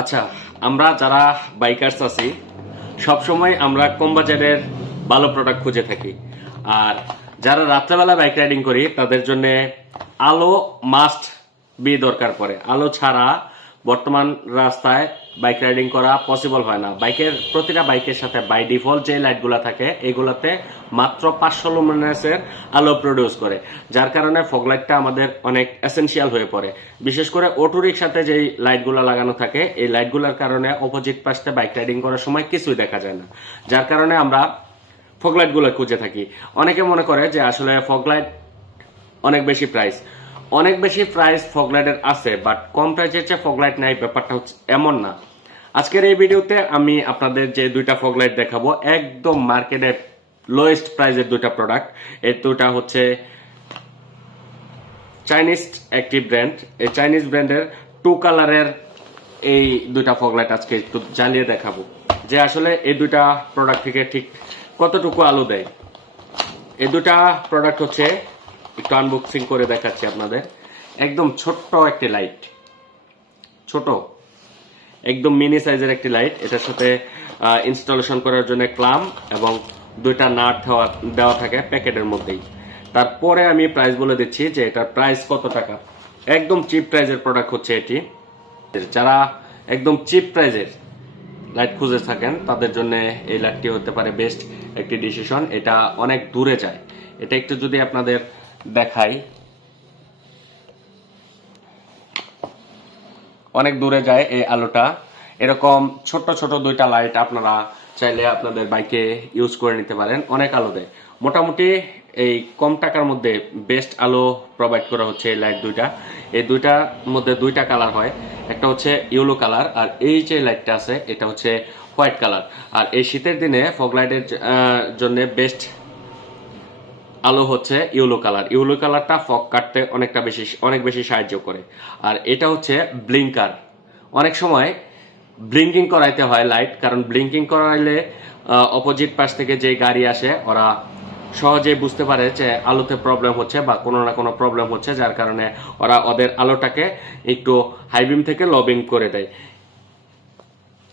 আচ্ছা আমরা যারা বাইকার্স আছি, সবসময় আমরা কম বাজারের ভালো প্রোডাক্ট খুঁজে থাকি। আর যারা রাত্রেবেলা বাইক রাইডিং করি, তাদের জন্য আলো মাস্ট বি দরকার পড়ে। আলো ছাড়া বর্তমান রাস্তায় বাইক রাইডিং করা পসিবল হয় না। বাইকের, প্রতিটা বাইকের সাথে বাই ডিফল্ট যে লাইটগুলো থাকে, এগুলাতে মাত্র পাঁচশো লুমিনাসের আলো প্রডিউস করে। যার কারণে ফগ লাইটটা আমাদের অনেক এসেনশিয়াল হয়ে পড়ে। বিশেষ করে অটো রিক্সাতে যেই লাইটগুলো লাগানো থাকে, এই লাইটগুলোর কারণে অপোজিট পাশে বাইক রাইডিং করার সময় কিছুই দেখা যায় না। যার কারণে আমরা ফগ লাইটগুলো খুঁজে থাকি। অনেকে মনে করে যে আসলে ফগ লাইট অনেক বেশি প্রাইস অনেক বেশি প্রাইস ফগলাইটের আছে বাট কম প্রাইসের চেয়ে ফগলাইট নাই, ব্যাপারটা হচ্ছে এমন না। আজকের এই ভিডিওতে আমি আপনাদের যে দুইটা ফগলাইট দেখাবো, একদম মার্কেটের লোয়েস্ট প্রাইসের দুইটা প্রোডাক্ট এই দুটা হচ্ছে চাইনিজ একটি ব্র্যান্ড এই চাইনিজ ব্র্যান্ডের টু কালারের এই দুইটা ফগলাইট আজকে একটু জ্বালিয়ে দেখাবো। যে আসলে এই দুইটা প্রোডাক্ট থেকে ঠিক কতটুকু আলো দেয়। এই দুটা প্রোডাক্ট হচ্ছে একটু আনবক্সিং করে দেখাচ্ছি আপনাদের। একদম ছোট্ট একটি লাইট ছোট। একদম মিনি সাইজের একটি লাইট এটার সাথে ইনস্টলেশন করার জন্য ক্লাম এবং দুইটা নাট দেওয়া দেওয়া থাকে প্যাকেটের মধ্যেই। তারপরে আমি প্রাইস বলে দিচ্ছি যে এটার প্রাইস কত টাকা? একদম চিপ প্রাইজের প্রোডাক্ট হচ্ছে এটি। যারা একদম চিপ প্রাইজের লাইট খুঁজে থাকেন, তাদের জন্য এই লাইটটি হতে পারে বেস্ট একটি ডিসিশন এটা অনেক দূরে যায়। এটা একটু যদি আপনাদের দেখাই। অনেক দূরে যায় এই আলোটা। এরকম ছোট ছোট দুইটা লাইট আপনারা চাইলে আপনাদের বাইকে ইউজ করে নিতে পারেন। অনেক আলো দেয়। মোটামুটি এই কম টাকার মধ্যে বেস্ট আলো প্রোভাইড করা হচ্ছে এই লাইট দুইটা। এই দুইটার মধ্যে দুইটা কালার হয়। একটা হচ্ছে ইয়েলো কালার আর এই যে লাইটটা আছে, এটা হচ্ছে হোয়াইট কালার আর এই শীতের দিনে ফগ লাইটের জন্য বেস্ট আলো হচ্ছে ইউলো কালার। ইউলো কালারটা ফগ কাটতে অনেকটা বেশি, অনেক বেশি সাহায্য করে। আর এটা হচ্ছে ব্লিঙ্কার। অনেক সময় ব্লিঙ্কিং করাইতে হয় লাইট, কারণ ব্লিঙ্কিং করাইলে অপোজিট পাশ থেকে যে গাড়ি আসে, ওরা সহজেই বুঝতে পারে যে আলোতে প্রবলেম হচ্ছে বা কোনো না কোনো প্রবলেম হচ্ছে, যার কারণে ওরা ওদের আলোটাকে একটু হাইবিম থেকে লবিং করে দেয়।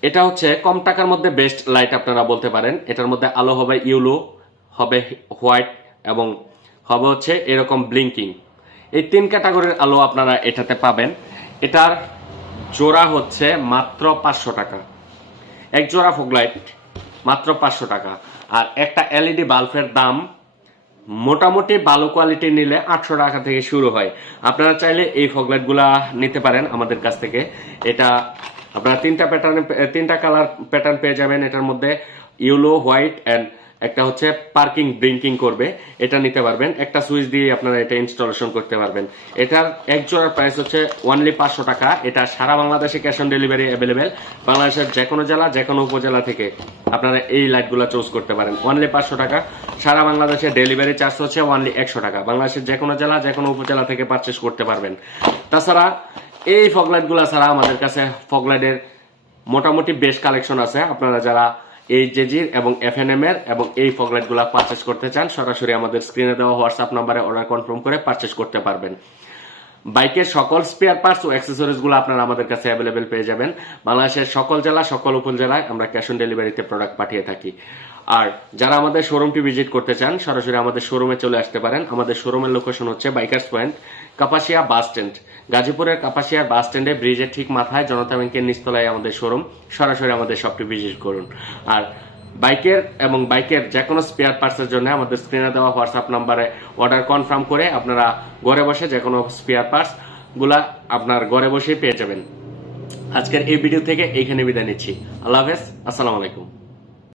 এটা হচ্ছে কম টাকার মধ্যে বেস্ট লাইট আপনারা বলতে পারেন। এটার মধ্যে আলো হবে ইউলো হবে হোয়াইট এবং হবে হচ্ছে এরকম ব্লিঙ্কিং এই তিন ক্যাটাগরির আলো আপনারা এটাতে পাবেন। এটার জোড়া হচ্ছে মাত্র পাঁচশো টাকা। এক জোড়া ফোকলাইট মাত্র পাঁচশো টাকা। আর একটা এলইডি বাল্বের দাম মোটামুটি ভালো কোয়ালিটি নিলে আটশো টাকা থেকে শুরু হয়। আপনারা চাইলে এই ফগলাইটগুলা নিতে পারেন আমাদের কাছ থেকে। এটা আপনারা তিনটা প্যাটার্ন তিনটা কালার প্যাটার্ন পেয়ে যাবেন। এটার মধ্যে ইয়েলো হোয়াইট অ্যান্ড একটা হচ্ছে পার্কিং ব্রিঙ্কিং করবে, এটা নিতে পারবেন। একটা সুইচ দিয়ে আপনারা এটা ইনস্টলেশন করতে পারবেন। এটার এক জোড়ার প্রাইস হচ্ছে ওয়ানলি পাঁচশো টাকা। এটা সারা বাংলাদেশে ক্যাশ অন ডেলিভারি অ্যাভেলেবেল বাংলাদেশের যে কোনো জেলা যে কোনো উপজেলা থেকে আপনারা এই লাইটগুলো চুজ করতে পারেন। ওয়ানলি পাঁচশো টাকা। সারা বাংলাদেশে ডেলিভারি চার্জ হচ্ছে ওয়ানলি একশো টাকা। বাংলাদেশের যে কোনো জেলা যে কোনো উপজেলা থেকে পারচেস করতে পারবেন। তাছাড়া এই ফগলাইটগুলো ছাড়া আমাদের কাছে ফগলাইটের মোটামুটি বেশ কালেকশন আছে। আপনারা যারা এই জেজির এবং এম এর এবং এই ফগলাইটগুলা পারচেস করতে চান, সরাসরি আমাদের স্ক্রিনে দেওয়া হোয়াটসঅ্যাপ নাম্বারে অর্ডার কনফার্ম করে পারচেস করতে পারবেন। বাইকের সকল স্পেয়ার পার্টস ও অ্যাক্সেসরিজগুলো আপনারা আমাদের কাছে অ্যাভেলেবেল পেয়ে যাবেন। বাংলাদেশের সকল জেলা, সকল উপজেলায় আমরা ক্যাশ অন ডেলিভারিতে প্রোডাক্ট পাঠিয়ে থাকি। আর যারা আমাদের শোরুমটি ভিজিট করতে চান, সরাসরি আমাদের শোরুমে চলে আসতে পারেন। আমাদের শোরুমের লোকেশন হচ্ছে bikers point Kapasia bus stand গাজীপুরের কাপাসিয়ার বাস স্ট্যান্ডে ব্রিজের ঠিক মাথায় জনতা ব্যাংকের নিচতলায় আমাদের শোরুম সরাসরি আমাদের শপটি ভিজিট করুন। আর বাইকের এবং বাইকের যে কোনো স্পেয়ার পার্টসের জন্য আমাদের স্ক্রিনে দেওয়া হোয়াটসঅ্যাপ নাম্বারে অর্ডার কনফার্ম করে আপনারা ঘরে বসে যে কোনো স্পেয়ার পার্টসগুলা আপনার ঘরে বসেই পেয়ে যাবেন। আজকের এই ভিডিও থেকে এইখানে বিদায় নিচ্ছি। আল্লাহ হাফেজ। আসসালামু আলাইকুম।